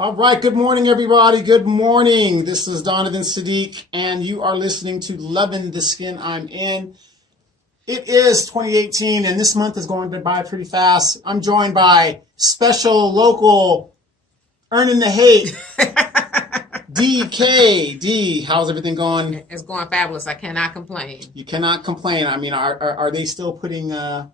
All right, good morning, everybody. Good morning. This is Donovan Sadiq, and you are listening to Loving the Skin I'm In. It is 2018, and this month is going by pretty fast. I'm joined by special local earning the hate, DK. How's everything going? It's going fabulous. I cannot complain. You cannot complain. I mean, are they still putting... are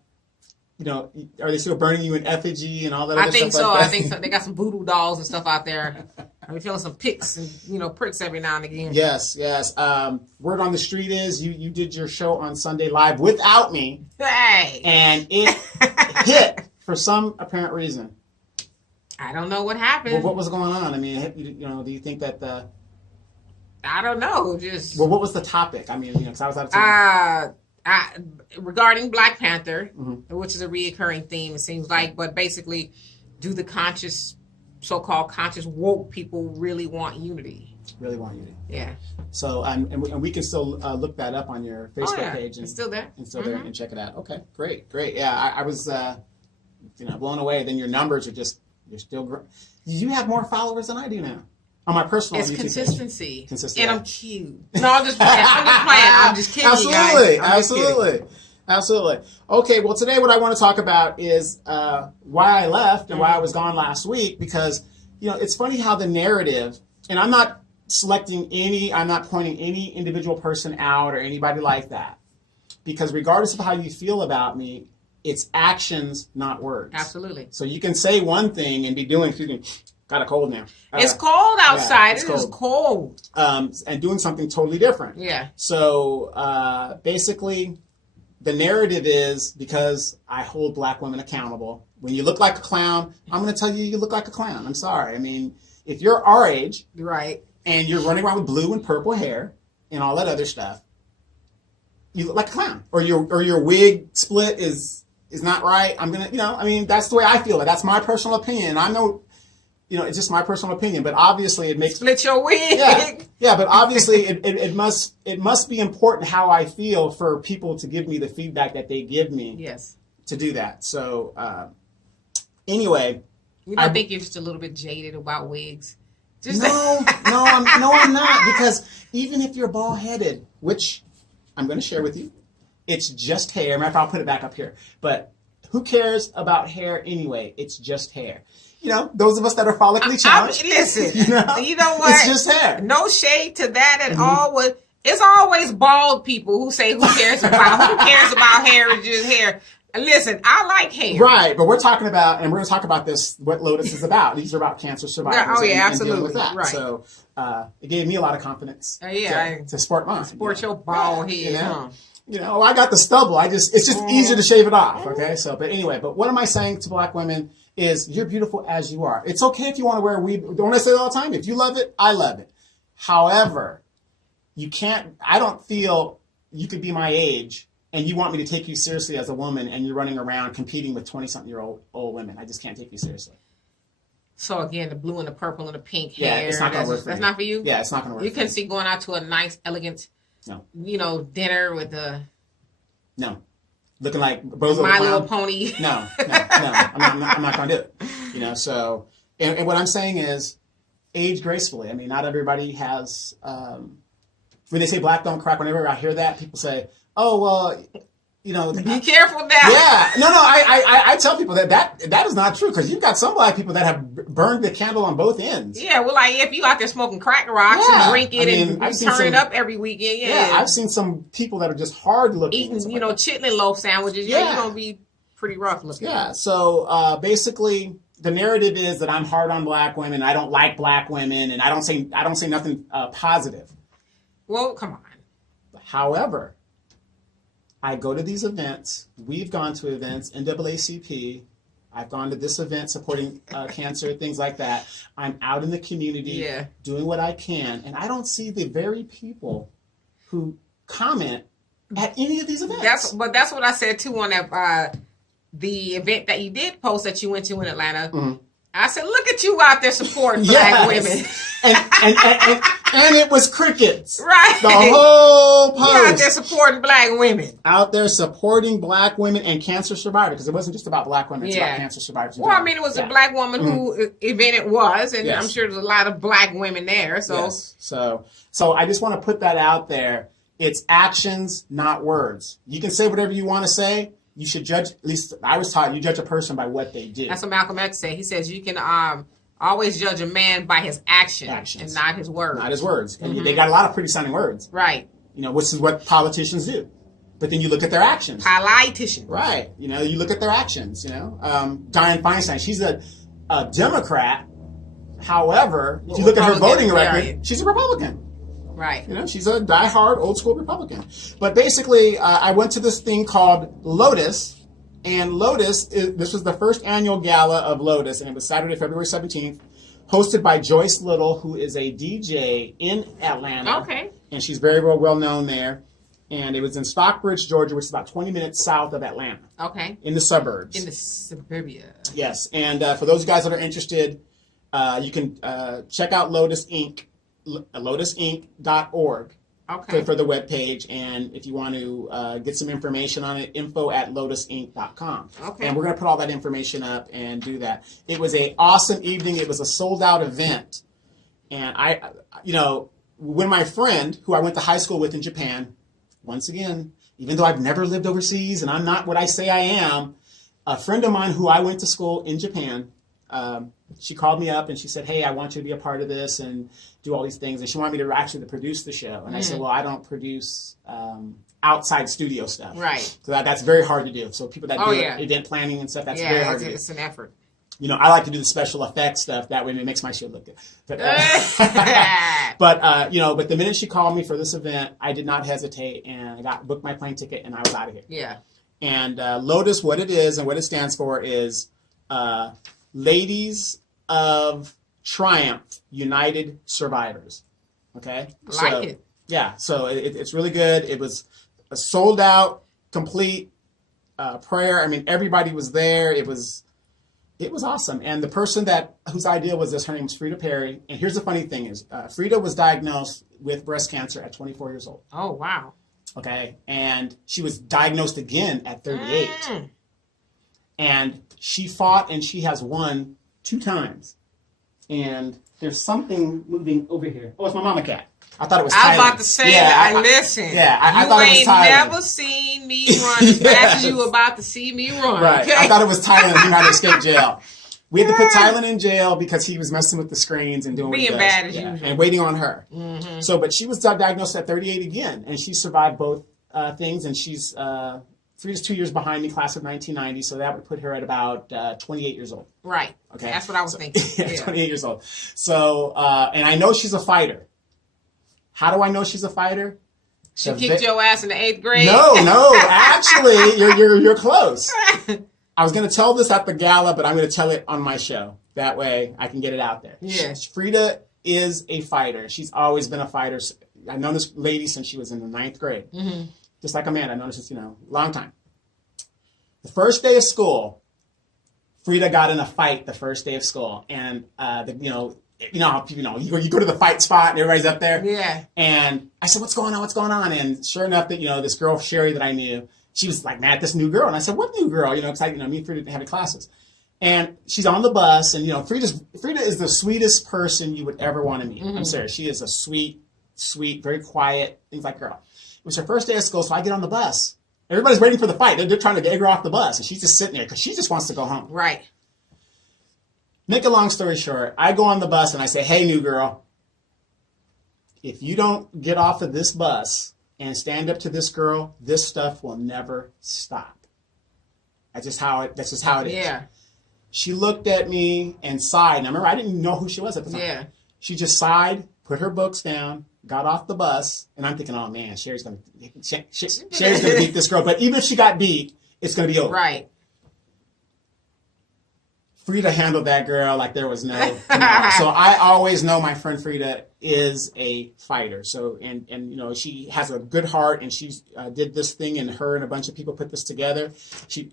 they still burning you in effigy and all that other stuff like that? I think so. They got some voodoo dolls and stuff out there. I'm feeling some picks and, pricks every now and again. Yes. Word on the street is you did your show on Sunday Live without me. Hey! And it hit for some apparent reason. I don't know what happened. Well, what was going on? I mean, do you think that I don't know. Well, what was the topic? I mean, because I was out of time. Regarding Black Panther, Mm-hmm. which is a reoccurring theme, it seems like, but basically, do the so-called conscious woke people really want unity? Really want unity. Yeah. So, and we can still look that up on your Facebook page. And, it's still there. And still there and check it out. Okay, great. Yeah, I was, blown away. Then your numbers are you're still growing. You have more followers than I do now. On my personal It's YouTube consistency. page. Consistency. And I'm cute. No, I'm just playing. I'm just kidding, Absolutely. you guys. Absolutely. Okay, well, today what I want to talk about is why I left and why I was gone last week, because, it's funny how the narrative, and I'm not I'm not pointing any individual person out or anybody like that, because regardless of how you feel about me, it's actions, not words. Absolutely. So you can say one thing and be doing, got a cold now. It's cold outside. Yeah, It's cold. And doing something totally different. Yeah. So basically, the narrative is because I hold Black women accountable. When you look like a clown, I'm going to tell you look like a clown. I'm sorry. I mean, if you're our age, right, and you're running around with blue and purple hair and all that other stuff, you look like a clown. Or your wig split is not right. I'm going to, that's the way I feel. That's my personal opinion. I know. It's just my personal opinion, but obviously it makes... Split your wig. Yeah, but obviously it must be important how I feel for people to give me the feedback that they give me. Yes. To do that. So, anyway... I think you're just a little bit jaded about wigs. No, I'm not. Because even if you're bald-headed, which I'm going to share with you, it's just hair. Matter of fact, I'll put it back up here. But who cares about hair anyway? It's just hair. Those of us that are follically challenged. Listen, you know what? It's just hair. No shade to that at all. It's always bald people who say, who cares about hair? It's just hair. Listen, I like hair. Right, but we're talking about, and we're going to talk about this, what Lotus is about. These are about cancer survivors. Absolutely. And dealing with that. Right. So it gave me a lot of confidence to sport mine. Sport your bald head, I got the stubble. It's just easier to shave it off. Okay. So, but what am I saying to Black women is you're beautiful as you are. It's okay if you want to wear a weave. Don't I say that all the time? If you love it, I love it. However, I don't feel you could be my age and you want me to take you seriously as a woman and you're running around competing with 20-something-year-old women. I just can't take you seriously. So again, the blue and the purple and the pink hair. Yeah, it's not going to work for you. That's not for you? Yeah, it's not going to work You can see going out to a nice, elegant, dinner with a... No. Looking like Bozo My Little Pony. No. I'm not going to do it. So, and what I'm saying is age gracefully. I mean, not everybody has, when they say black don't crack, whenever I hear that, people say, oh, well, be careful now. Yeah. No, I tell people that is not true, because you've got some Black people that have burned the candle on both ends. Yeah, well, like if you out there smoking crack rocks and drink it and turn it up every weekend, I've seen some people that are just hard looking. Eating, chitlin loaf sandwiches, you're going to be pretty rough looking. Yeah, so basically the narrative is that I'm hard on Black women, I don't like Black women, and I don't say nothing positive. Well, come on. However, I go to these events. We've gone to events, NAACP. I've gone to this event supporting cancer, things like that. I'm out in the community doing what I can. And I don't see the very people who comment at any of these events. That's what I said, too, on that the event that you did post that you went to in Atlanta. Mm-hmm. I said, look at you out there supporting Black women. And it was crickets. Right. The whole post. You're out there supporting black women. Out there supporting black women and cancer survivors. Because it wasn't just about black women. It's about cancer survivors. Well, I mean, it was a black woman who event it was. And I'm sure there's a lot of black women there. So. Yes. So I just want to put that out there. It's actions, not words. You can say whatever you want to say. You should judge, at least I was taught, you judge a person by what they do. That's what Malcolm X said. He says you can always judge a man by his actions and not his words. Not his words. And they got a lot of pretty sounding words. Right. You know, which is what politicians do. But then you look at their actions. Politicians. Right. You know, you look at their actions, you know. Dianne Feinstein, she's a Democrat. However, if you look at her voting record, she's a Republican. Right. You know, she's a diehard old school Republican. But basically, I went to this thing called Lotus. And Lotus, this was the first annual gala of Lotus. And it was Saturday, February 17th, hosted by Joyce Little, who is a DJ in Atlanta. Okay. And she's very well known there. And it was in Stockbridge, Georgia, which is about 20 minutes south of Atlanta. Okay. In the suburbs. In the suburbia. Yes. And for those guys that are interested, you can check out Lotus Inc., LOTUSINC.org for the webpage. And if you want to get some information on it, info@LOTUSINC.com. Okay. And we're going to put all that information up and do that. It was an awesome evening. It was a sold-out event. And when my friend, who I went to high school with in Japan, once again, even though I've never lived overseas and I'm not what I say I am, a friend of mine who I went to school in Japan, she called me up and she said, hey, I want you to be a part of this and do all these things. And she wanted me to actually produce the show. And I said, well, I don't produce outside studio stuff. Right. So that's very hard to do. So people that do event planning and stuff, that's very hard to do. It's an effort. You know, I like to do the special effects stuff. That way it makes my show look good. But, but the minute she called me for this event, I did not hesitate. And I booked my plane ticket and I was out of here. Yeah. And Lotus, what it is and what it stands for is Ladies of Triumph United Survivors. Okay? I like it. Yeah, so it's really good. It was a sold out, complete prayer. I mean, everybody was there. It was awesome. And the person whose idea was this, her name was Frida Perry. And here's the funny thing is, Frida was diagnosed with breast cancer at 24 years old. Oh, wow. Okay? And she was diagnosed again at 38. And she fought and she has won 2 times. And there's something moving over here. Oh, it's my mama cat. I thought it was Thailand. I was about to say that. Listen. Yeah, I thought it was Thailand. You ain't never seen me run as fast as you about to see me run. Right. Okay? I thought it was Thailand. He had to escape jail. We had to put Thailand in jail because he was messing with the screens and doing what he does. Being bad as usual. And waiting on her. Mm-hmm. So, but she was diagnosed at 38 again. And she survived both things. And she's 2 years behind me, class of 1990. So that would put her at about 28 years old. Right. Okay. That's what I was thinking. Yeah, 28 years old. So, and I know she's a fighter. How do I know she's a fighter? She kicked your ass in the 8th grade? No. Actually, you're close. I was going to tell this at the gala, but I'm going to tell it on my show. That way I can get it out there. Yeah. Frida is a fighter. She's always been a fighter. I've known this lady since she was in the 9th grade. Mm-hmm. Just like Amanda. I've known her since, long time. The first day of school, Frida got in a fight the first day of school. And, you know how you go to the fight spot and everybody's up there. Yeah. And I said, "What's going on? What's going on?" And sure enough, that this girl Sherry that I knew, she was like mad at this new girl. And I said, "What new girl?" Because me and Frida having classes, and she's on the bus, and Frida is the sweetest person you would ever want to meet. Mm-hmm. I'm serious. She is a sweet, very quiet, things like girl. It was her first day of school, so I get on the bus. Everybody's waiting for the fight. They're trying to get her off the bus, and she's just sitting there because she just wants to go home. Right. Make a long story short, I go on the bus and I say, "Hey, new girl, if you don't get off of this bus and stand up to this girl, this stuff will never stop." That's just how it is. Yeah. She looked at me and sighed. And I remember I didn't know who she was at the time. Yeah. She just sighed, put her books down, got off the bus, and I'm thinking, "Oh man, Sherry's gonna beat this girl." But even if she got beat, it's gonna be over. Right. Frida handled that girl like there was no tomorrow. So I always know my friend Frida is a fighter. So and you know, she has a good heart, and she did this thing, and her and a bunch of people put this together. She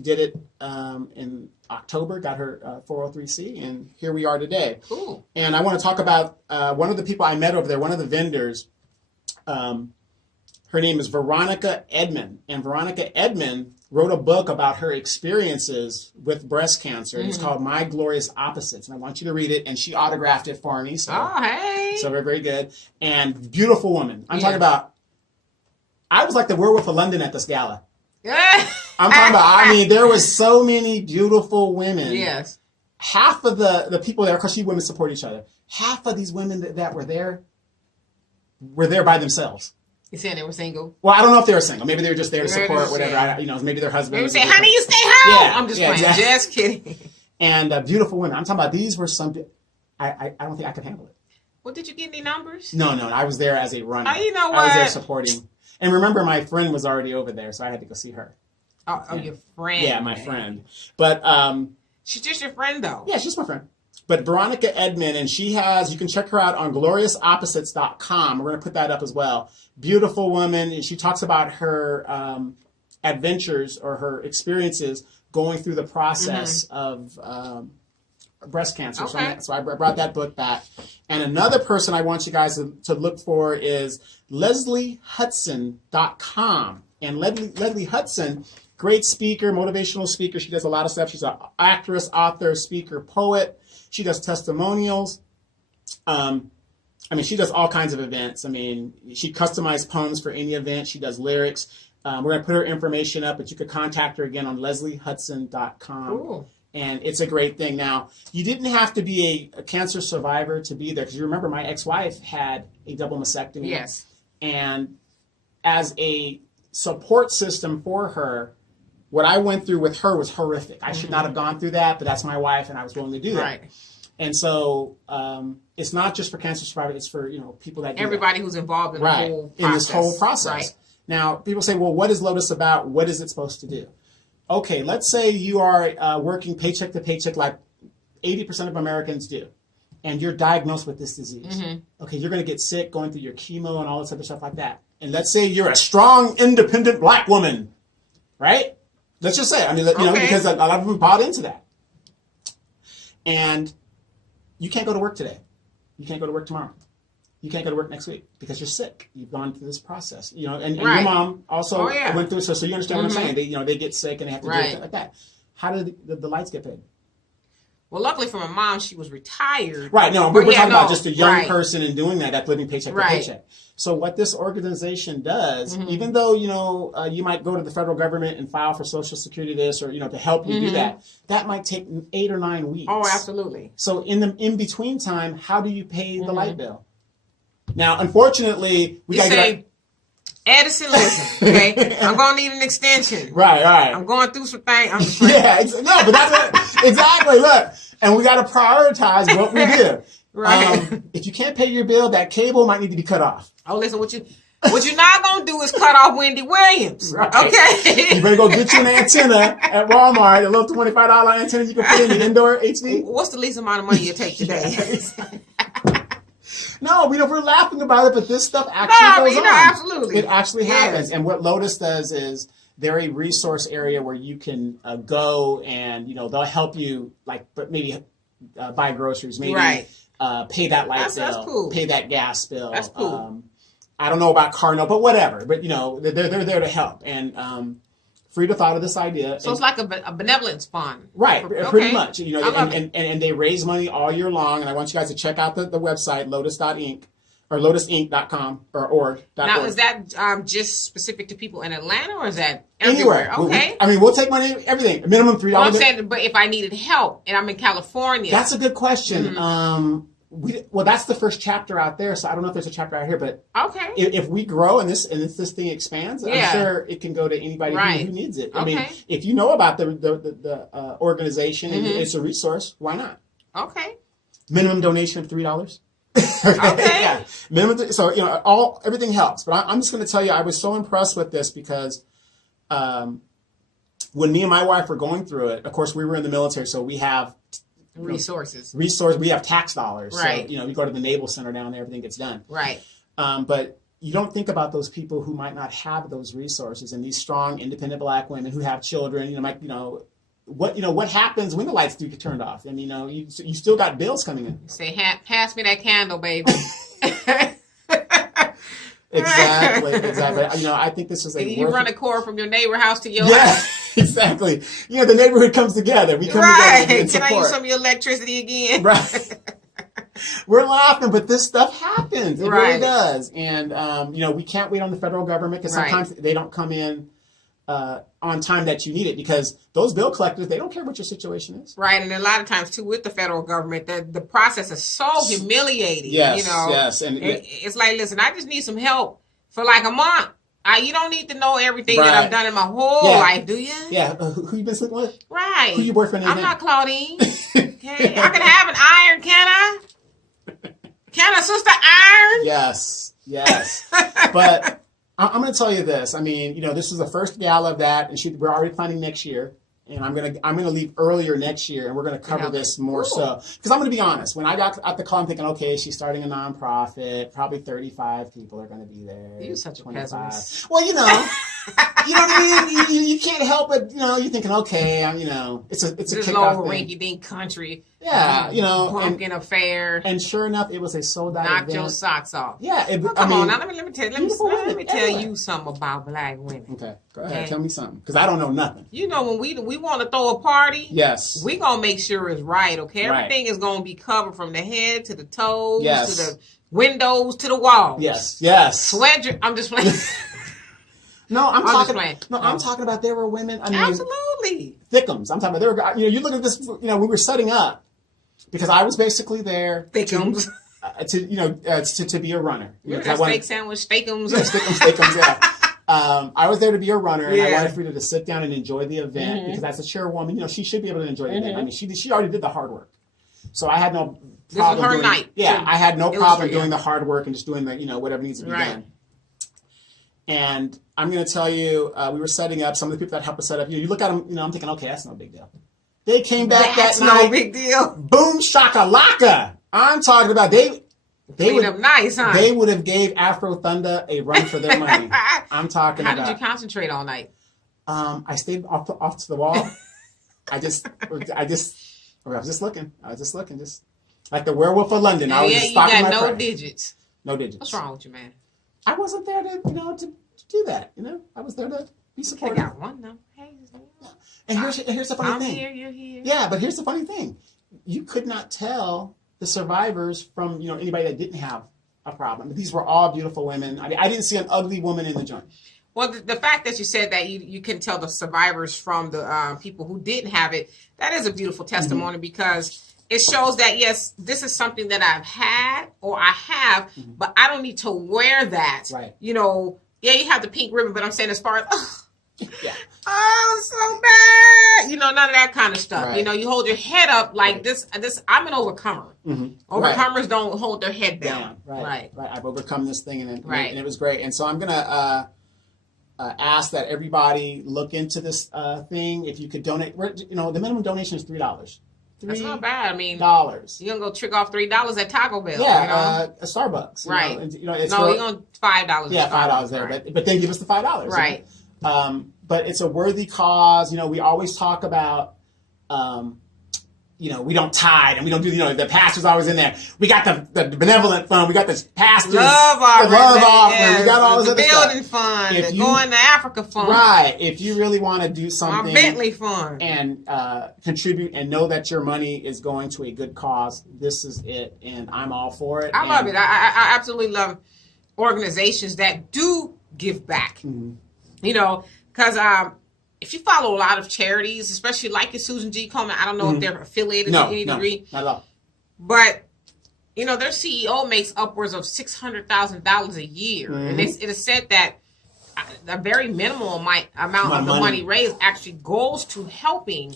did it in October, got her 403c, and here we are today. Cool. And I want to talk about one of the people I met over there, one of the vendors. Her name is Veronica Edmond, and Veronica Edmond wrote a book about her experiences with breast cancer. Mm-hmm. It's called My Glorious Opposites, and I want you to read it. And she autographed it for me. So, oh, hey. So very, very good. And beautiful woman. I'm talking about, I was like the werewolf of London at this gala. I'm talking about, I mean, there was so many beautiful women. Yes. Half of the people there, because women support each other, half of these women that were there by themselves. You saying they were single? Well, I don't know if they were single. Maybe they were just there to support whatever. Maybe their husband. Maybe say, "Honey, you stay home." Yeah, I'm just playing. Exactly. Just kidding. And beautiful women. I'm talking about these were some. I don't think I could handle it. Well, did you get any numbers? No. I was there as a runner. Oh, you know what? I was there supporting. And remember, my friend was already over there, so I had to go see her. Oh, your friend. Yeah, my friend. But she's just your friend, though. Yeah, she's my friend. But Veronica Edmond, and you can check her out on gloriousopposites.com. We're going to put that up as well. Beautiful woman, and she talks about her adventures or her experiences going through the process of breast cancer. Okay. So I brought that book back. And another person I want you guys to look for is LeslieHudson.com. And Leslie Hudson, great speaker, motivational speaker. She does a lot of stuff. She's an actress, author, speaker, poet. She does testimonials. She does all kinds of events. I mean, she customized poems for any event. She does lyrics. We're going to put her information up, but you could contact her again on LeslieHudson.com. Cool. And it's a great thing. Now, you didn't have to be a cancer survivor to be there, because you remember my ex-wife had a double mastectomy. Yes. And as a support system for her, what I went through with her was horrific. I should not have gone through that, but that's my wife, and I was willing to do that. Right. And so it's not just for cancer survivors; it's for people that do everybody who's involved in the whole process. In this whole process. Right. Now, people say, "Well, what is Lotus about? What is it supposed to do?" Okay, let's say you are working paycheck to paycheck, like 80% of Americans do, and you're diagnosed with this disease. Mm-hmm. Okay, you're going to get sick, going through your chemo and all this other stuff like that. And let's say you're a strong, independent black woman, right? Let's just say, because a lot of them bought into that. And you can't go to work today. You can't go to work tomorrow. You can't go to work next week because you're sick. You've gone through this process, and your mom also went through it. So you understand what I'm saying? They get sick and they have to do it like that. How did the lights get paid? Well, luckily for my mom, she was retired. Right. No, we're talking about just a young person and doing that living paycheck to paycheck. So what this organization does, even though, you might go to the federal government and file for Social Security this or, to help you do that, that might take 8 or 9 weeks. Oh, absolutely. So in the in-between time, how do you pay the light bill? Now, unfortunately, we got to get... Edison, listen, okay? I'm going to need an extension. Right. I'm going through some things. But that's what, exactly, look. And we got to prioritize what we do. Right. If you can't pay your bill, that cable might need to be cut off. Oh, listen, what you're not going to do is cut off Wendy Williams. Right. Okay? You better go get you an antenna at Walmart, a little $25 antenna you can put in the indoor HV. What's the least amount of money you take today? No, we're laughing about it, but this stuff actually goes on. Absolutely. It actually happens. And what Lotus does is they're a resource area where you can go and, they'll help you, but maybe buy groceries, maybe pay that light bill, that's cool. Pay that gas bill. That's cool. I don't know about car note, but whatever. But, they're there to help. And Frida thought of this idea. So it's like a benevolence fund. Right, pretty much. And they raise money all year long. And I want you guys to check out the website, lotus.inc or lotusinc.com or org. Now, is that just specific to people in Atlanta or is that everywhere? Okay. We'll take money, everything. Minimum $3. Well, I'm saying, but if I needed help and I'm in California. That's a good question. That's the first chapter out there, so I don't know if there's a chapter out here, but if we grow and this thing expands, I'm sure it can go to anybody who needs it. If you know about the organization and it's a resource, why not? Okay. Minimum donation of $3. Okay. Yeah. Minimum. So everything helps. But I'm just going to tell you, I was so impressed with this because when me and my wife were going through it, of course, we were in the military, so we have resources. We have tax dollars. Right. So, we go to the Naval Center down there, everything gets done. Right. But you don't think about those people who might not have those resources, and these strong, independent Black women who have children. What happens when the lights do get turned off? And you still got bills coming in. Say, pass me that candle, baby. Exactly. I think this is you run a cord from your neighbor house to your house. Yeah, exactly. The neighborhood comes together. We come together and support. Can I use some of your electricity again? Right. We're laughing, but this stuff happens. It really does. And, we can't wait on the federal government because sometimes they don't come in on time that you need it, because those bill collectors, they don't care what your situation is. Right. And a lot of times, too, with the federal government, the process is so humiliating. Yes, yes. And it's like, listen, I just need some help for like a month. You don't need to know everything that I've done in my whole life, do you? Yeah. Who you been sleeping with? Right. Who your boyfriend is? I'm not Claudine. Okay. I can have an iron, can I? Can a sister iron? Yes. But I'm going to tell you this. I mean, this is the first gala of that, and we're already planning next year. And I'm gonna leave earlier next year, and we're gonna cover this more so. Because I'm gonna be honest, when I got at the call, I'm thinking, okay, she's starting a nonprofit. Probably 35 people are gonna be there. You're such a pessimist. Well, you know what I mean. You can't help it. You're thinking, okay, it's a this kickoff low thing. rinky-dink country. Yeah, pumpkin affair. And sure enough, it was a sold out Knocked event. your socks off. Yeah, come on now. Let me tell you something about Black women. Okay, go ahead. Tell me something, because I don't know nothing. When we want to throw a party, yes, we gonna make sure it's right. Okay, everything is gonna be covered from the head to the toes, to the windows to the walls. Yes. Sweat. I'm just playing. No, I'm talking about there were women. Absolutely. Thickums. I'm talking about there were. You look at this. We were setting up because I was basically there. Thickums. To be a runner. Steak sandwich, steakums. Steakums. Yeah. I was there to be a runner, and I wanted Frida to sit down and enjoy the event because as a chairwoman, she should be able to enjoy the event. I mean, she already did the hard work, so I had no problem. This was her night. Yeah, I had no problem doing the hard work and just doing the whatever needs to be done. And I'm going to tell you, we were setting up. Some of the people that helped us set up. You look at them. I'm thinking, okay, that's no big deal. They came back that night. That's no big deal. Boom shakalaka. I'm talking about they would have nice, huh? They would have gave Afro Thunder a run for their money. I'm talking about. How did you concentrate all night? I stayed off to the wall. I was just looking, just like the Werewolf of London. I was just stalking my prey. No digits. No digits. What's wrong with you, man? I wasn't there to do that. I was there to be supportive. I got one though. Hey, and here's the funny thing. I'm here, you're here. Yeah, but here's the funny thing. You could not tell the survivors from anybody that didn't have a problem. These were all beautiful women. I mean, I didn't see an ugly woman in the joint. Well, the fact that you said that you can tell the survivors from the people who didn't have it, that is a beautiful testimony because it shows that, yes, this is something that I've had or I have, but I don't need to wear that. Right. You have the pink ribbon, but I'm saying as far as, yeah. Oh, so bad. None of that kind of stuff. Right. You hold your head up like this. I'm an overcomer. Overcomers don't hold their head down. Right. I've overcome this thing, and it was great. And so I'm going to ask that everybody look into this thing. If you could donate, the minimum donation is $3. That's not bad. I mean, $3. You're gonna go trick off $3 at Taco Bell. Yeah, a Starbucks. Right. It's you're going $5. Yeah, $5 there, right. but then give us the $5. Right. But it's a worthy cause. We always talk about, we don't tithe and we don't do, the pastor's always in there. We got the benevolent fund. We got the pastor's love offering. Yes, we got all this the other building stuff. Fund. The going to Africa fund. Right. If you really want to do something. My Bentley fund. And contribute and know that your money is going to a good cause. This is it. And I'm all for it. I love it. I absolutely love organizations that do give back. Because if you follow a lot of charities, especially like Susan G. Komen, I don't know if they're affiliated to any degree. Not at all. But, their CEO makes upwards of $600,000 a year. And it is said that a very minimal amount of the money raised actually goes to helping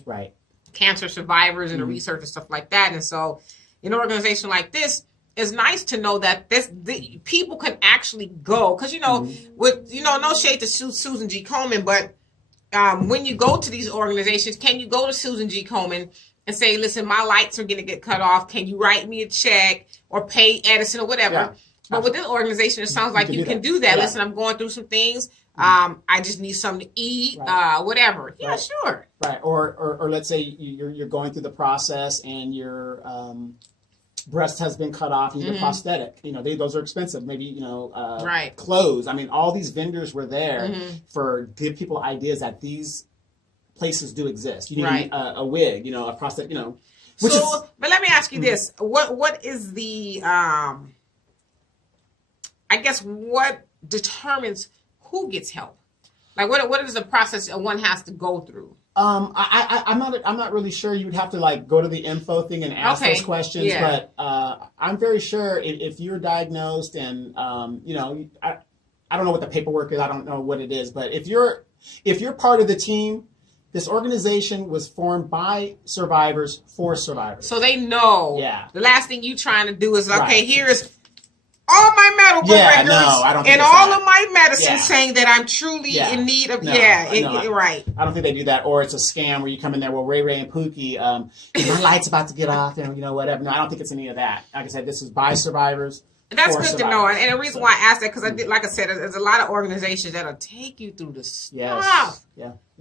cancer survivors and the research and stuff like that. And so, an organization like this, it's nice to know that the people can actually go. Because, with no shade to Susan G. Komen, but when you go to these organizations, can you go to Susan G. Komen and say, listen, my lights are going to get cut off. Can you write me a check or pay Edison or whatever? Yeah. But with this organization, it sounds like you can do that. Yeah. Listen, I'm going through some things. I just need something to eat, whatever. Yeah, sure. Right. Or let's say you're going through the process and your breast has been cut off and you get prosthetic. Those are expensive. Maybe, clothes. I mean, all these vendors were there for give people ideas that these places do exist. You need a wig, a prosthetic, but let me ask you this. What is the, I guess, what determines who gets help? Like, what is the process one has to go through? I'm not really sure. You would have to go to the info thing and ask those questions. Yeah. But I'm very sure if you're diagnosed and I don't know what the paperwork is. I don't know what it is. But if you're part of the team, this organization was formed by survivors for survivors. So they know. Yeah. The last thing you trying to do is here's all my medical records I don't think and all of my medicine saying that I'm truly in need of. Right. I don't think they do that, or it's a scam where you come in there. Well, Ray and Pookie, my light's about to get off, and whatever. No, I don't think it's any of that. Like I said, this is by survivors. That's good to know, and the reason why I asked that because like I said, there's a lot of organizations that'll take you through the stuff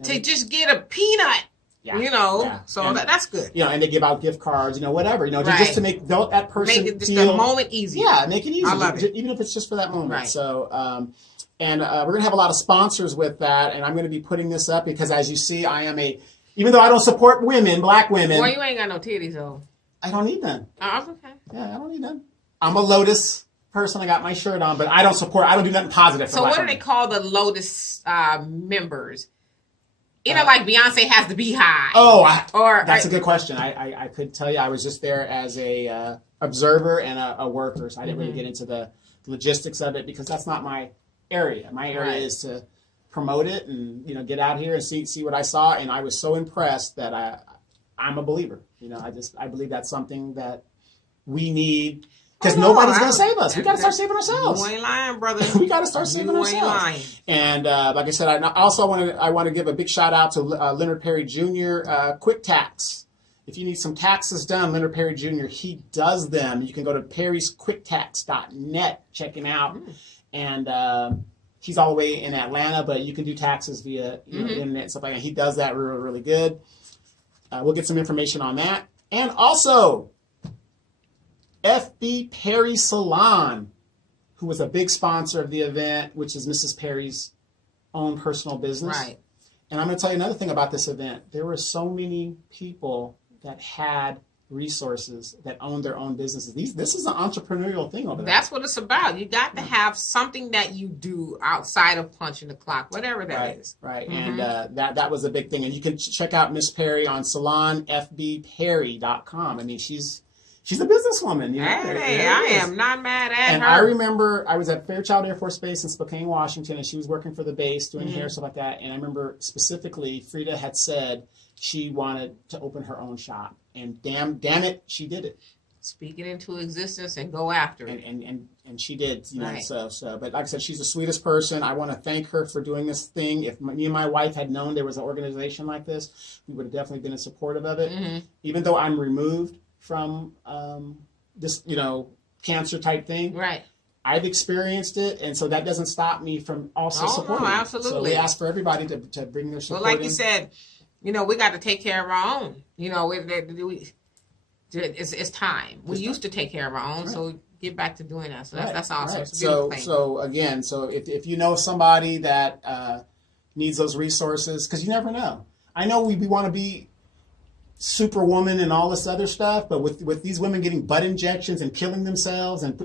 to just get a peanut. Yeah. So that's good. And they give out gift cards, whatever, just to make that person make it just a moment easier. Yeah, make it easier. I love it. Even if it's just for that moment. Right. So, we're going to have a lot of sponsors with that, and I'm going to be putting this up because, as you see, I am even though I don't support women, black women. Well, you ain't got no titties, though. I don't need them. Oh, okay. Yeah, I don't need them. I'm a Lotus person. I got my shirt on, but I don't do nothing positive for So what women. do they call the Lotus members? Like Beyonce has the Beehive. That's a good question. I could tell you I was just there as a observer and a worker, so I didn't really get into the logistics of it because that's not my area. My area is to promote it and get out here and see what I saw, and I was so impressed that I'm a believer. I believe that's something that we need. Because nobody's going to save us. We got to start saving ourselves. You ain't lying, brother. We got to start saving ourselves. You ain't lying. And like I said, I want to give a big shout out to Leonard Perry Jr. Quick Tax. If you need some taxes done, Leonard Perry Jr. he does them. You can go to perrysquicktax.net, check him out, and he's all the way in Atlanta, but you can do taxes via the internet and stuff like that. He does that really, really good. We'll get some information on that, and also F.B. Perry Salon, who was a big sponsor of the event, which is Mrs. Perry's own personal business. Right. And I'm going to tell you another thing about this event. There were so many people that had resources that owned their own businesses. This is an entrepreneurial thing over there. That's what it's about. You got to have something that you do outside of punching the clock, whatever that is. Right. And that was a big thing. And you can check out Miss Perry on salonfbperry.com. I mean, she's a businesswoman. Hey, I am not mad at her. And I remember I was at Fairchild Air Force Base in Spokane, Washington, and she was working for the base doing hair, stuff like that. And I remember specifically Frida had said she wanted to open her own shop. And damn it, she did it. Speak it into existence and go after it. And she did, so. But like I said, she's the sweetest person. I want to thank her for doing this thing. If me and my wife had known there was an organization like this, we would have definitely been supportive of it. Even though I'm removed from this, cancer type thing. Right. I've experienced it, and so that doesn't stop me from also supporting. No, absolutely. So we ask for everybody to bring their support. Well, like you said, we got to take care of our own. It's time. We used to take care of our own, so get back to doing that. So that's awesome. Right. So again, if you know somebody that needs those resources, because you never know. I know we want to be superwoman and all this other stuff, but with these women getting butt injections and killing themselves, and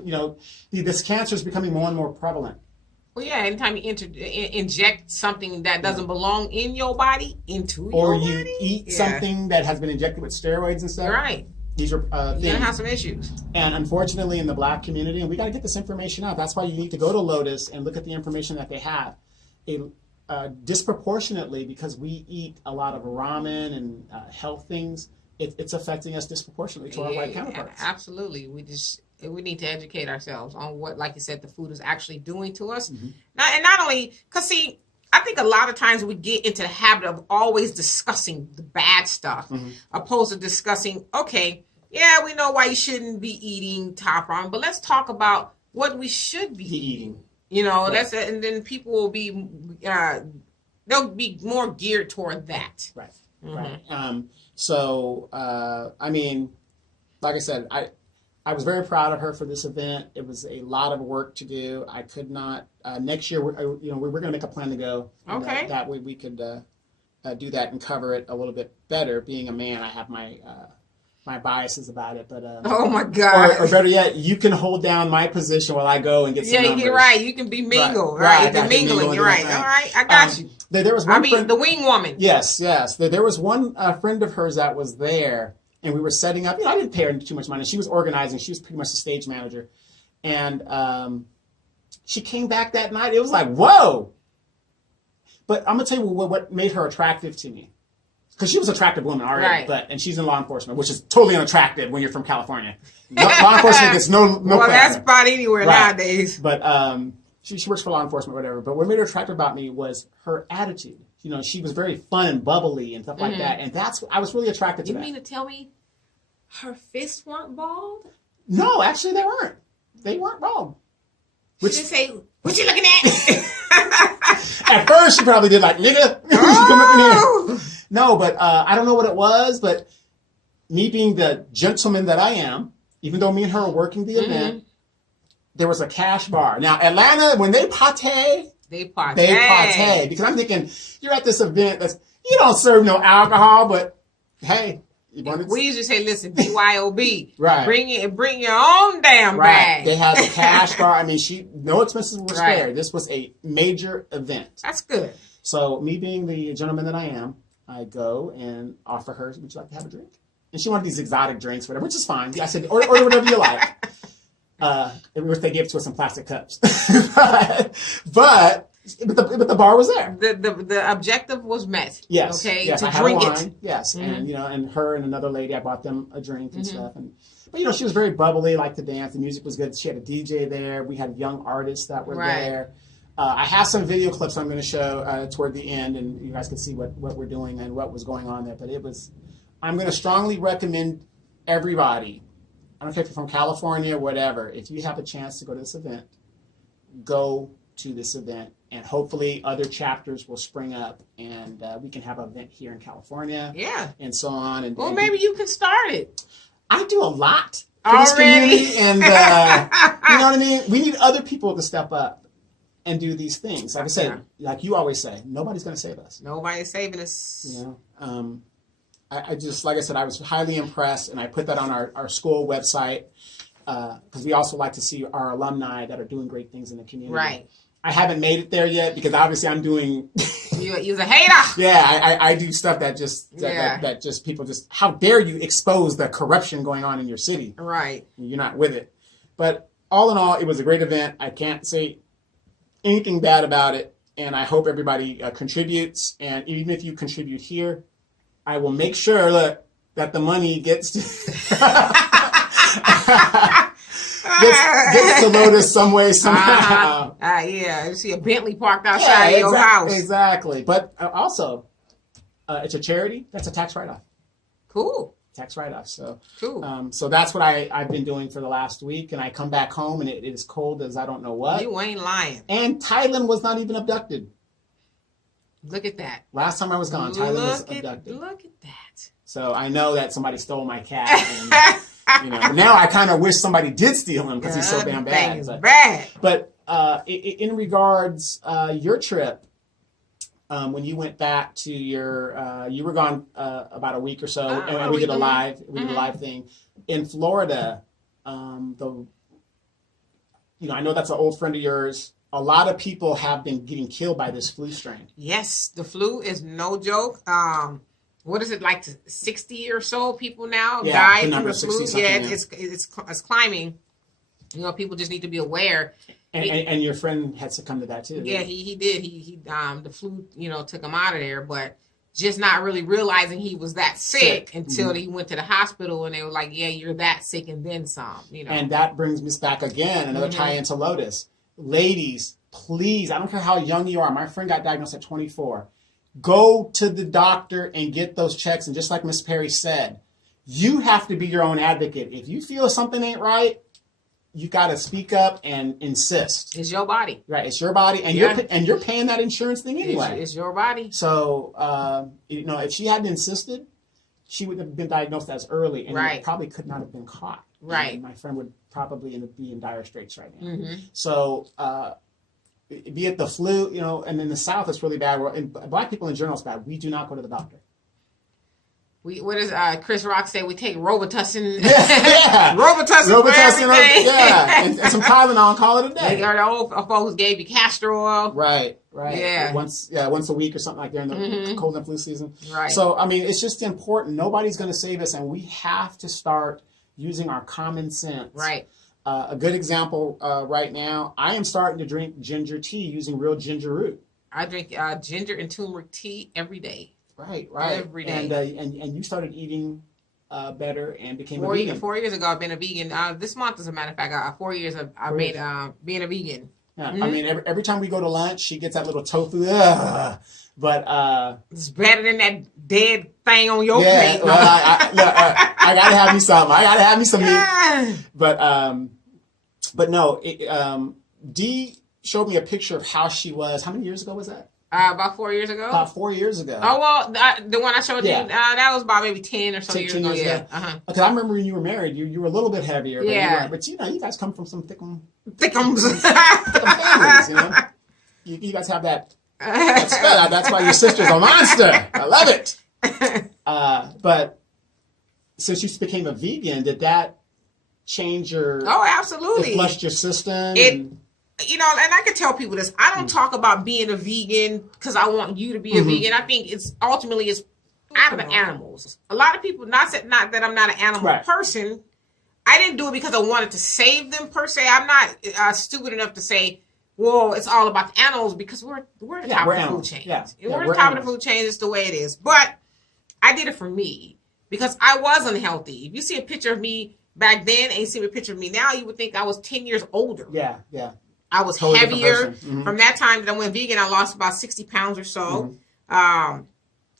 this cancer is becoming more and more prevalent. Well, yeah, anytime you inject something that doesn't belong in your body into your body. Or you eat something that has been injected with steroids and stuff. Right. These are things. You're going to have some issues. And unfortunately, in the black community, and we got to get this information out. That's why you need to go to Lotus and look at the information that they have. Disproportionately, because we eat a lot of ramen and health things, it's affecting us disproportionately to our white counterparts. Absolutely. We need to educate ourselves on what, like you said, the food is actually doing to us. Not only, because see, I think a lot of times we get into the habit of always discussing the bad stuff, opposed to discussing, okay, yeah, we know why you shouldn't be eating top ramen, but let's talk about what we should be eating. You know, right. And then people will be, they'll be more geared toward that. Right. Right. So, I mean, like I said, I was very proud of her for this event. It was a lot of work to do. I could not. Next year, we're going to make a plan to go. Okay. That way we could do that and cover it a little bit better. Being a man, I have my biases about it, but oh my God! Or better yet, you can hold down my position while I go and get some numbers. You're right. You can be mingle, right? You can mingling. You're right. All right, I got you. There was one friend, the wing woman. Yes. There was one friend of hers that was there. And we were setting up, I didn't pay her too much money. She was organizing. She was pretty much the stage manager. And she came back that night. It was like, whoa. But I'm going to tell you what made her attractive to me. Because she was an attractive woman already. Right. And she's in law enforcement, which is totally unattractive when you're from California. Law enforcement gets no well, pleasure. That's about anywhere nowadays. But she works for law enforcement or whatever. But what made her attractive about me was her attitude. She was very fun and bubbly and stuff like that. And I was really attracted to that. You mean to tell me her fists weren't bald? No, actually they weren't. They weren't bald. She didn't say, what you looking at? At first she probably did like, nigga, you come up in here. No, but I don't know what it was, but me being the gentleman that I am, even though me and her were working the event, there was a cash bar. Now, Atlanta, when they pate, because I'm thinking, you're at this event you don't serve no alcohol, but hey, we usually say, listen, BYOB. Right. Bring your own damn bag. They had the cash bar. I mean, no expenses were spared. This was a major event. That's good. So me being the gentleman that I am, I go and offer her, would you like to have a drink? And she wanted these exotic drinks, whatever, which is fine. I said, order whatever you like. They gave it to us in plastic cups. but the bar was there. The objective was met. Yes. Okay. Yes, to I drink had wine. it. Yes. And and her and another lady, I bought them a drink and stuff. But she was very bubbly, liked to dance. The music was good. She had a DJ there. We had young artists that were there. I have some video clips I'm going to show toward the end, and you guys can see what we're doing and what was going on there. But I'm going to strongly recommend everybody, I don't care if you're from California or whatever, if you have a chance to go to this event, go to this event. And hopefully other chapters will spring up, and we can have an event here in California. Yeah. And so on. And maybe you can start it. I do a lot for this community, and you know what I mean? We need other people to step up and do these things. Like I said, like you always say, nobody's going to save us. Nobody's saving us. I just, like I said, I was highly impressed, and I put that on our school website because we also like to see our alumni that are doing great things in the community. Right. I haven't made it there yet because obviously I'm doing. You're a hater. Yeah, I do stuff that just people just, how dare you expose the corruption going on in your city? Right. You're not with it. But all in all, it was a great event. I can't say anything bad about it, and I hope everybody contributes. And even if you contribute here, I will make sure that the money gets to Lotus some way, somehow. Yeah, you see a Bentley parked outside your house. Exactly. But also, it's a charity. That's a tax write-off. Cool. Tax write-off. So cool. So that's what I've been doing for the last week, and I come back home, and it is cold as I don't know what. You ain't lying. And Thailand was not even abducted. Look at that. Last time I was gone, Thailand was abducted. Look at that. So I know that somebody stole my cat. And, now I kind of wish somebody did steal him because he's so damn bad. But in regards your trip, when you went back to your, you were gone about a week or so, and we did a live thing in Florida. I know that's an old friend of yours. A lot of people have been getting killed by this flu strain. Yes, the flu is no joke. What is it, like 60 or so people now died from the flu? Yeah, it's climbing. People just need to be aware. And your friend had succumbed to that too. Yeah, he did. He the flu, took him out of there, but just not really realizing he was that sick until he went to the hospital and they were like, yeah, you're that sick and then some. And that brings me back again, another tie into Lotus. Ladies, please, I don't care how young you are. My friend got diagnosed at 24. Go to the doctor and get those checks. And just like Miss Perry said, you have to be your own advocate. If you feel something ain't right, you got to speak up and insist. It's your body. Right. It's your body. And you're paying that insurance thing anyway. It's your body. So, if she hadn't insisted, she would have been diagnosed as early and it probably could not have been caught. Right. And my friend would probably be in dire straits right now. Mm-hmm. So, be it the flu, and in the South it's really bad. And Black people in general is bad. We do not go to the doctor. What does Chris Rock say? We take Robitussin. Robitussin for everything. And some Tylenol and call it a day. The old folks gave you castor oil. Right. Yeah. Once a week or something like during the cold and flu season. Right. So, it's just important. Nobody's going to save us, and we have to start using our common sense. Right. A good example right now, I am starting to drink ginger tea using real ginger root. I drink ginger and turmeric tea every day. Right. Every day. And you started eating better and became a vegan. 4 years ago, I've been a vegan. This month, as a matter of fact, 4 years I've made being a vegan. Yeah. Mm-hmm. Every time we go to lunch, she gets that little tofu. But it's better than that dead thing on your plate. Well, I gotta have me something. I gotta have me some meat. But no, Dee showed me a picture of how she was. How many years ago was that? About 4 years ago. About 4 years ago. Oh, well, the one I showed you, that was about maybe 10 or so years ago. Yeah. Because I remember when you were married, you were a little bit heavier. But you guys come from some thickums families, You guys have that. That's why your sister's a monster. I love it. But since you became a vegan, did that change your... Oh, absolutely. It flushed your system? And I can tell people this. I don't talk about being a vegan because I want you to be a vegan. I think it's out of the animals. A lot of people, not that I'm not an animal person. I didn't do it because I wanted to save them per se. I'm not stupid enough to say, well, it's all about the animals because we're the top of the food chain. We're the top of the food chain. It's the way it is. But I did it for me because I was unhealthy. If you see a picture of me back then and you see a picture of me now, you would think I was 10 years older. Yeah. I was totally heavier. From that time that I went vegan, I lost about 60 pounds or so.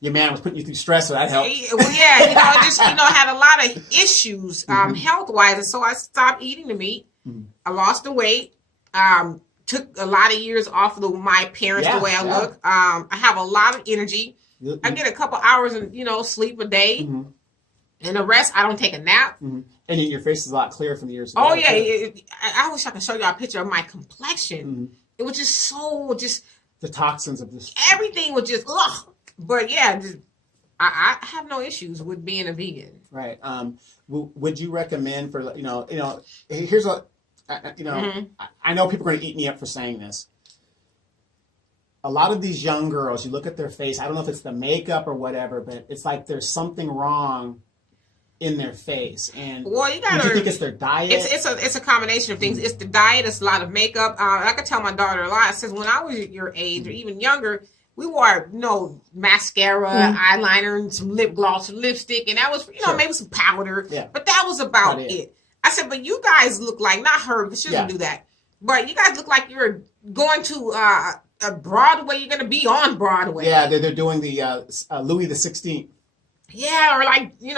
Your man was putting you through stress, so that helped. Well, yeah, I had a lot of issues health-wise, and so I stopped eating the meat. I lost the weight. Took a lot of years off of my appearance, the way I look. I have a lot of energy. I get a couple hours of sleep a day, and the rest I don't take a nap. And your face is a lot clearer from the years ago. Oh yeah, I wish I could show you a picture of my complexion. It was just the toxins of this. Everything was just ugh. But yeah, I have no issues with being a vegan. Right. Would you recommend for here's what I know people are going to eat me up for saying this. A lot of these young girls, you look at their face. I don't know if it's the makeup or whatever, but it's like there's something wrong in their face. And do you think it's their diet? It's a combination of things. It's the diet. It's a lot of makeup. I could tell my daughter a lot. I says when I was your age or even younger, we wore mascara, eyeliner, and some lip gloss and lipstick, and that was maybe some powder. Yeah. But that was about it. I said, but you guys look like, not her, because she doesn't do that, but you guys look like you're going to a Broadway. You're going to be on Broadway. Yeah, they're doing the Louis the 16th. Yeah, or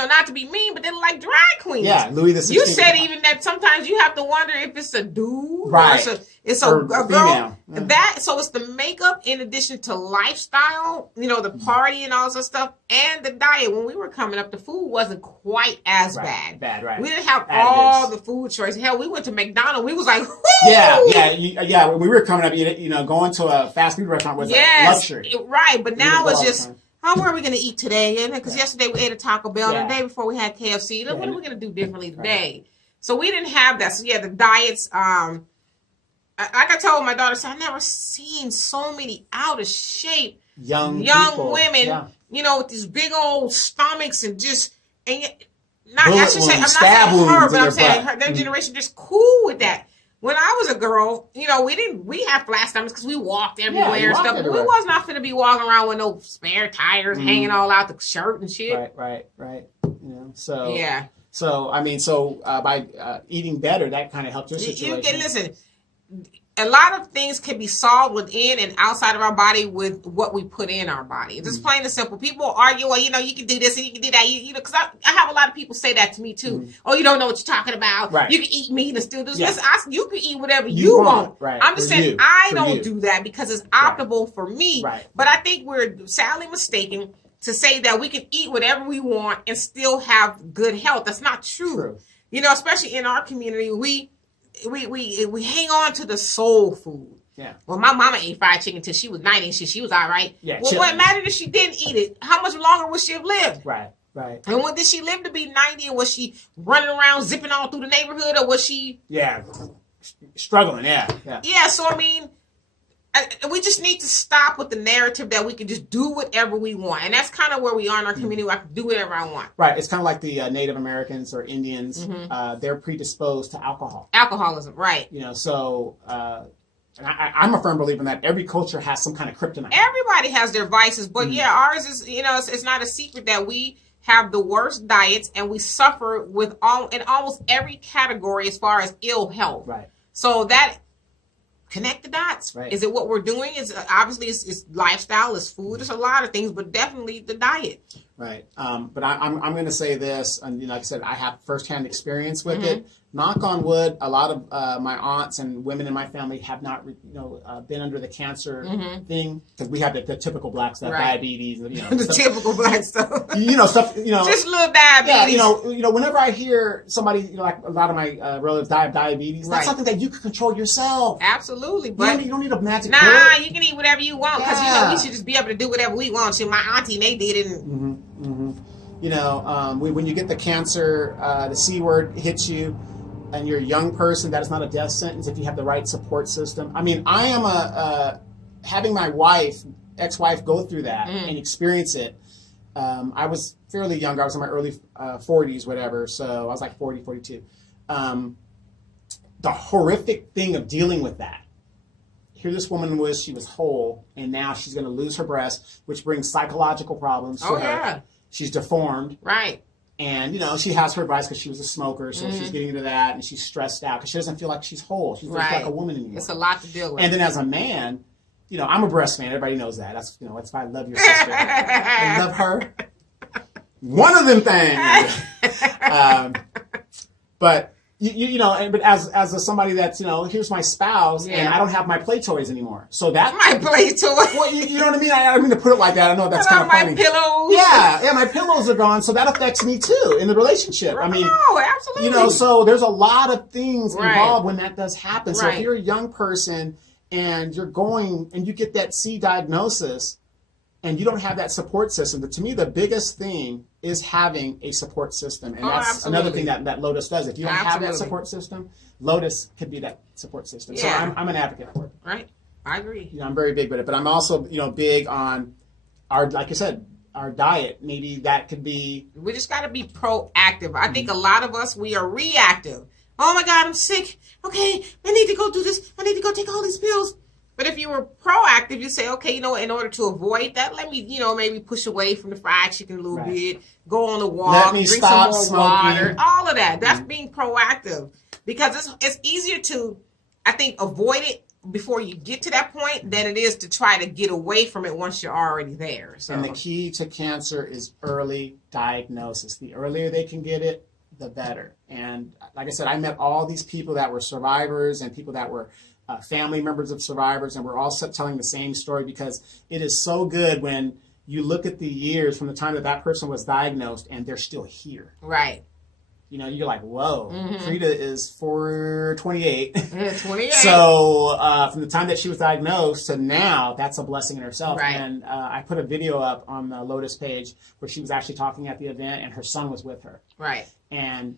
not to be mean, but they're like drag queens. Yeah, Louis the 16th. You said even that sometimes you have to wonder if it's a dude right. or it's a girl. Female. So it's the makeup in addition to lifestyle, the party and all this stuff, and the diet. When we were coming up, the food wasn't quite as bad. Bad, right. We didn't have all the food choices. Hell, we went to McDonald's. We was like, whoo! Yeah. When we were coming up, going to a fast food restaurant was a luxury. Right, but now it's just... where are we going to eat today? Because yesterday we ate a Taco Bell, and the day before we had KFC. What are we going to do differently today? So we didn't have that. So the diets. Like I told my daughter, I never seen so many out of shape young women. With these big old stomachs and just I'm not saying her, but I'm saying their generation just cool with that. When I was a girl, we had flat stomachs because we walked everywhere and stuff. But we was not going to be walking around with no spare tires hanging all out the shirt and shit. Right. So by eating better, that kind of helped your situation. Listen, a lot of things can be solved within and outside of our body with what we put in our body. It's just plain and simple. People argue, well, you know, you can do this and you can do that. You know, because I have a lot of people say that to me too. Oh, you don't know what you're talking about. Right. You can eat meat and still do this. Yeah. Listen, you can eat whatever you want. Right. I'm just saying I don't do that because it's optimal for me. Right. But I think we're sadly mistaken to say that we can eat whatever we want and still have good health. That's not true. You know, especially in our community, we hang on to the soul food. Yeah. Well, my mama ate fried chicken until she was 90 and she was all right. Yeah. Well, what mattered if she didn't eat it? How much longer would she have lived? Right. Right. And when did she live to be 90? And was she running around zipping all through the neighborhood, or was she? Yeah. Struggling. Yeah. Yeah. Yeah. So I mean, we just need to stop with the narrative that we can just do whatever we want, and that's kind of where we are in our community. Where I can do whatever I want. Right. It's kind of like the Native Americans or Indians. They're predisposed to Alcoholism. Right. You know. So. And I'm a firm believer in that every culture has some kind of kryptonite. Everybody has their vices, but yeah, ours is, you know, it's not a secret that we have the worst diets and we suffer with in almost every category as far as ill health. Right. So that connect the dots. Right. Is it what we're doing? Is obviously it's lifestyle, it's food, it's a lot of things, but definitely the diet. Right. But I'm going to say this, and you know, like I said, I have firsthand experience with it. Knock on wood, a lot of my aunts and women in my family have not, been under the cancer thing, because we have the typical black stuff, diabetes, you know, the typical black stuff. You know, stuff. You know, just a little diabetes. Yeah, you know. Whenever I hear somebody, you know, like a lot of my relatives die of diabetes, that's something that you can control yourself. Absolutely, but you don't need a magic. Nah, you can eat whatever you want, because you know we should just be able to do whatever we want. See, my auntie, they did it. You know, when you get the cancer, the C word hits you, and you're a young person, that is not a death sentence if you have the right support system. I mean, I am having my ex-wife go through that and experience it. I was fairly young. I was in my early 40s, whatever. So I was like 40, 42. The horrific thing of dealing with that. Here this woman was, she was whole, and now she's going to lose her breast, which brings psychological problems to her. Yeah. She's deformed. Right. And, you know, she has her vice because she was a smoker, so she's getting into that, and she's stressed out because she doesn't feel like she's whole. She doesn't feel like a woman anymore. It's a lot to deal with. And then as a man, you know, I'm a breast man. Everybody knows that. That's, you know, that's why I love your sister. I love her. One of them things. But, you know, but as somebody that's, you know, here's my spouse, and I don't have my play toys anymore. So that my play toys. Well, you know what I mean? I don't mean to put it like that. I know that's kind of funny. My pillows. Yeah, my pillows are gone, so that affects me too in the relationship. I mean, absolutely. You know, so there's a lot of things involved when that does happen. So if you're a young person and you're going and you get that C diagnosis and you don't have that support system, but to me the biggest thing is having a support system. And that's another thing that Lotus does. If you don't have that support system, Lotus could be that support system. So I'm an advocate for it. Right. I agree. You know, I'm very big with it, but I'm also, you know, big on our, like I said, our diet. Maybe that could be. We just got to be proactive. I think a lot of us, we are reactive. Oh my God, I'm sick. Okay, I need to go do this. I need to go take all these pills. But if you were proactive, you say, okay, you know, in order to avoid that, let me, you know, maybe push away from the fried chicken a little bit, go on a walk, drink some more water, all of that. That's being proactive, because it's easier to, I think, avoid it before you get to that point than it is to try to get away from it once you're already there. So. And the key to cancer is early diagnosis. The earlier they can get it, the better. And like I said, I met all these people that were survivors and people that were family members of survivors, and we're all telling the same story, because it is so good when you look at the years from the time that person was diagnosed and they're still here. Right. You know, you're like, whoa, Frida is 428. 28. So from the time that she was diagnosed to now, that's a blessing in herself. Right. And I put a video up on the Lotus page where she was actually talking at the event, and her son was with her. Right. And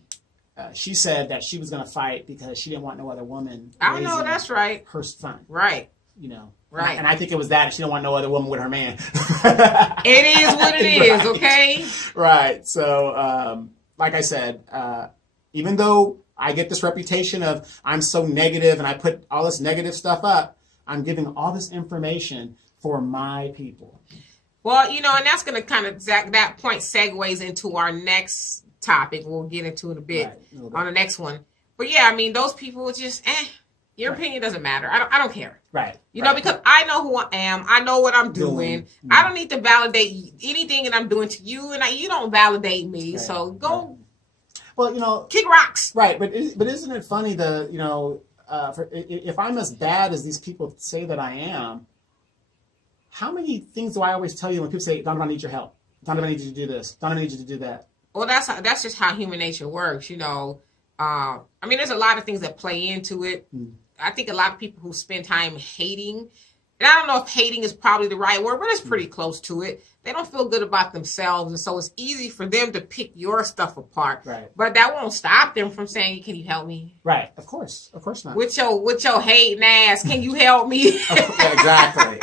she said that she was going to fight because she didn't want no other woman. I know, that's right. Her son. Right. You know. Right. And I think it was that she didn't want no other woman with her man. It is what it is, okay? Right. So, like I said, even though I get this reputation of I'm so negative and I put all this negative stuff up, I'm giving all this information for my people. Well, you know, and that's going to kind of, that point segues into our next topic. We'll get into it a bit on the next one. But yeah, I mean, those people just, Your opinion doesn't matter. I don't care. Right. You know, because I know who I am. I know what I'm doing. I don't need to validate anything that I'm doing to you, and you don't validate me. Right. So go. Right. Well, you know, kick rocks. Right, but isn't it funny if I'm as bad as these people say that I am, how many things do I always tell you when people say, Donovan, I need your help. Donovan, I need you to do this. Donovan, I need you to do that. Well, that's just how human nature works, you know. I mean, there's a lot of things that play into it. I think a lot of people who spend time hating, and I don't know if hating is probably the right word, but it's pretty close to it. They don't feel good about themselves, and so it's easy for them to pick your stuff apart. Right. But that won't stop them from saying, "Can you help me?" Right. Of course not. With your hating ass, can you help me? Exactly.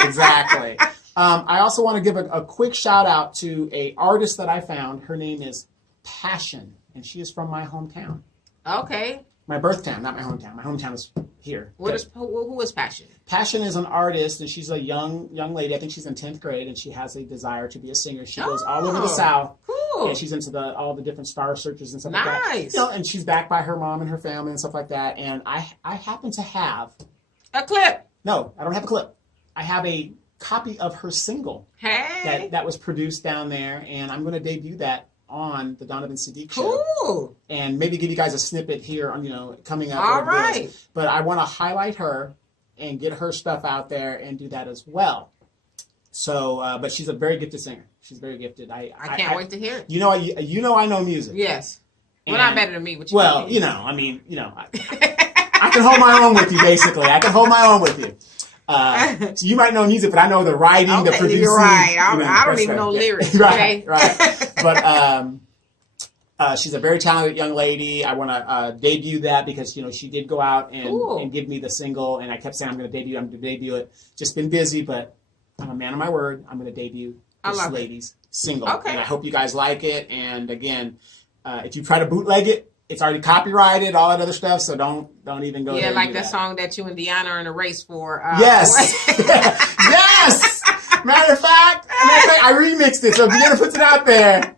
I also want to give a quick shout out to an artist that I found. Her name is Passion, and she is from my hometown. Okay. My birth town, not my hometown. My hometown is here. Who is Passion? Passion is an artist, and she's a young lady. I think she's in 10th grade, and she has a desire to be a singer. She goes all over the South. Cool. And she's into all the different star searches and stuff like that. Nice. You know, and she's backed by her mom and her family and stuff like that. And I happen to have a clip. No, I don't have a clip. I have a copy of her single. Hey. That was produced down there, and I'm going to debut that on the Donovan Siddiq show. Cool. And maybe give you guys a snippet here on, coming up. All right. But I want to highlight her and get her stuff out there and do that as well. So, but she's a very gifted singer. She's very gifted. I can't wait to hear it. You know I know music. Yes. Well, not better than me, but I can hold my own with you, basically. I can hold my own with you. So you might know music, but I know the writing, the producing. You're right. I don't even know lyrics. Right. But she's a very talented young lady. I want to debut that because she did go out and give me the single, and I kept saying I'm going to debut it. Just been busy, but I'm a man of my word. I'm going to debut this lady's single, and I hope you guys like it. And again, if you try to bootleg it, it's already copyrighted, all that other stuff, so don't even go there. Yeah, like that song that you and Deanna are in a race for. Yes! Yes! Matter of fact, I remixed it, so Deanna puts it out there.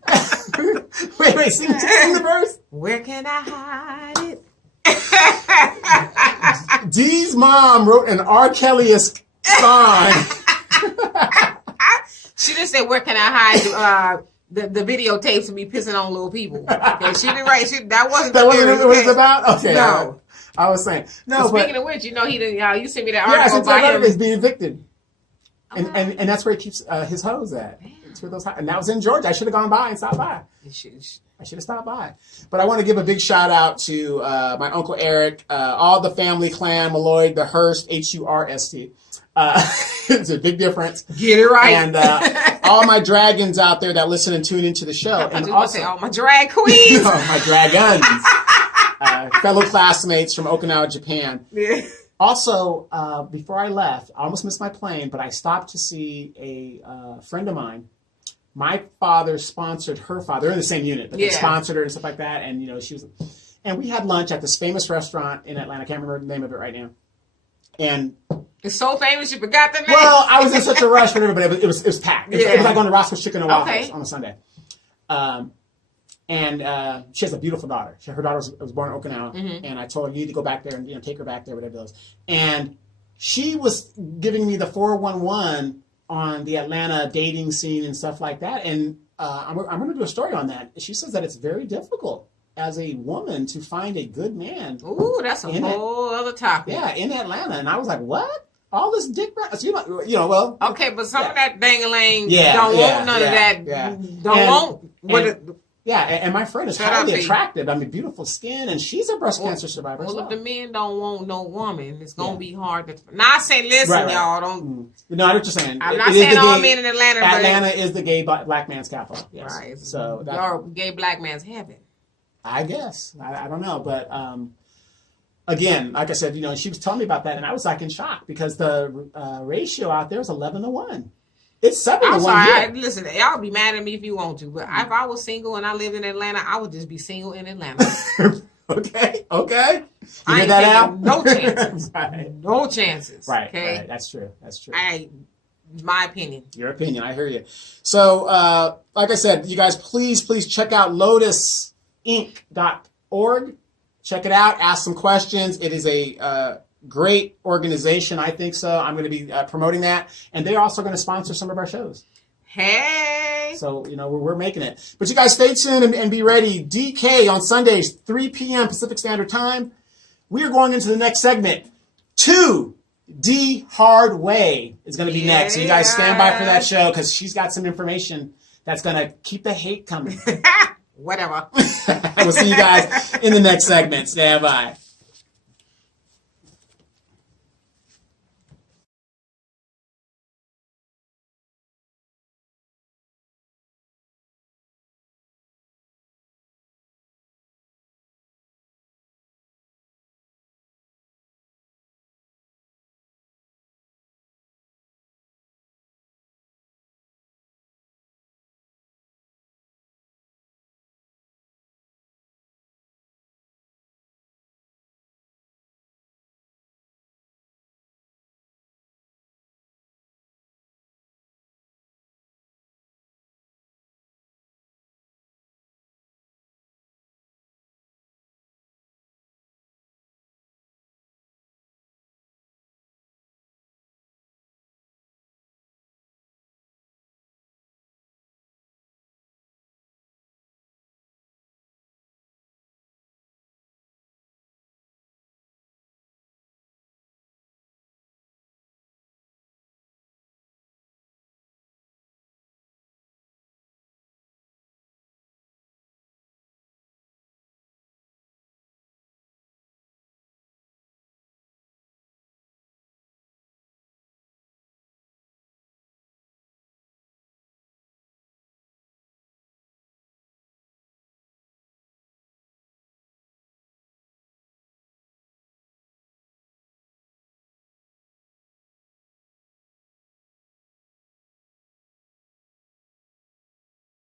wait, sing the verse. Where can I hide it? Dee's mom wrote an R. Kelly-esque song. She just said, where can I hide the videotapes of me pissing on little people. Okay, she didn't write. That wasn't what it's about. Okay, no. I was saying no. Speaking of which, he didn't. You sent me that article about him. He's being evicted, and that's where he keeps his hose at. It's where those, and that was in Georgia. I should have gone by and stopped by. I should have stopped by. But I want to give a big shout out to my Uncle Eric, all the family clan, Malloy, the Hurst, Hurst. It's a big difference. Get it right. And all my dragons out there that listen and tune into the show. And also all my drag queens. My dragons. Fellow classmates from Okinawa, Japan. Yeah. Also, before I left, I almost missed my plane, but I stopped to see a friend of mine. My father sponsored her father. They're in the same unit, but they sponsored her and stuff like that. And, she was... And we had lunch at this famous restaurant in Atlanta. I can't remember the name of it right now. And... It's so famous you forgot the name. Well, I was in such a rush, whatever, but it was packed. It was like going to Roscoe's Chicken and Waffles on a Sunday. And she has a beautiful daughter. Her daughter was born in Okinawa, and I told her, you need to go back there and take her back there, whatever it was. And she was giving me the 411 on the Atlanta dating scene and stuff like that. And I'm going to do a story on that. She says that it's very difficult as a woman to find a good man. Ooh, that's a whole other topic. Yeah, in Atlanta. And I was like, what? All this dick, well. Okay, but some of that dang-a-lang don't want none of that. Yeah. Don't want. And my friend is highly attractive. I mean, beautiful skin, and she's a breast cancer survivor. Well, if the men don't want no woman, it's going to be hard to. Not saying, listen, y'all, don't. No, I know what you're saying. I'm not saying all men in Atlanta. Atlanta is the gay black man's capital. Yes. Right. So your gay black man's heaven. I guess. I don't know, but. Again, like I said, she was telling me about that, and I was like in shock because the ratio out there is 11-1. It's 7-1. I'm sorry. Listen, y'all be mad at me if you want to, but if I was single and I lived in Atlanta, I would just be single in Atlanta. Okay. You hear that out? No chances. Right. No chances. Right. Okay. Right. That's true. My opinion. Your opinion. I hear you. So, like I said, you guys, please check out LOTUSINC.org. Check it out. Ask some questions. It is a Great organization. I think so. I'm going to be promoting that. And they're also going to sponsor some of our shows. Hey. So, we're making it. But you guys stay tuned and be ready. DK on Sundays, 3 p.m. Pacific Standard Time. We are going into the next segment. 2D Hard Way is going to be next. So you guys stand by for that show because she's got some information that's going to keep the hate coming. Whatever. We'll see you guys in the next segment. Stand by.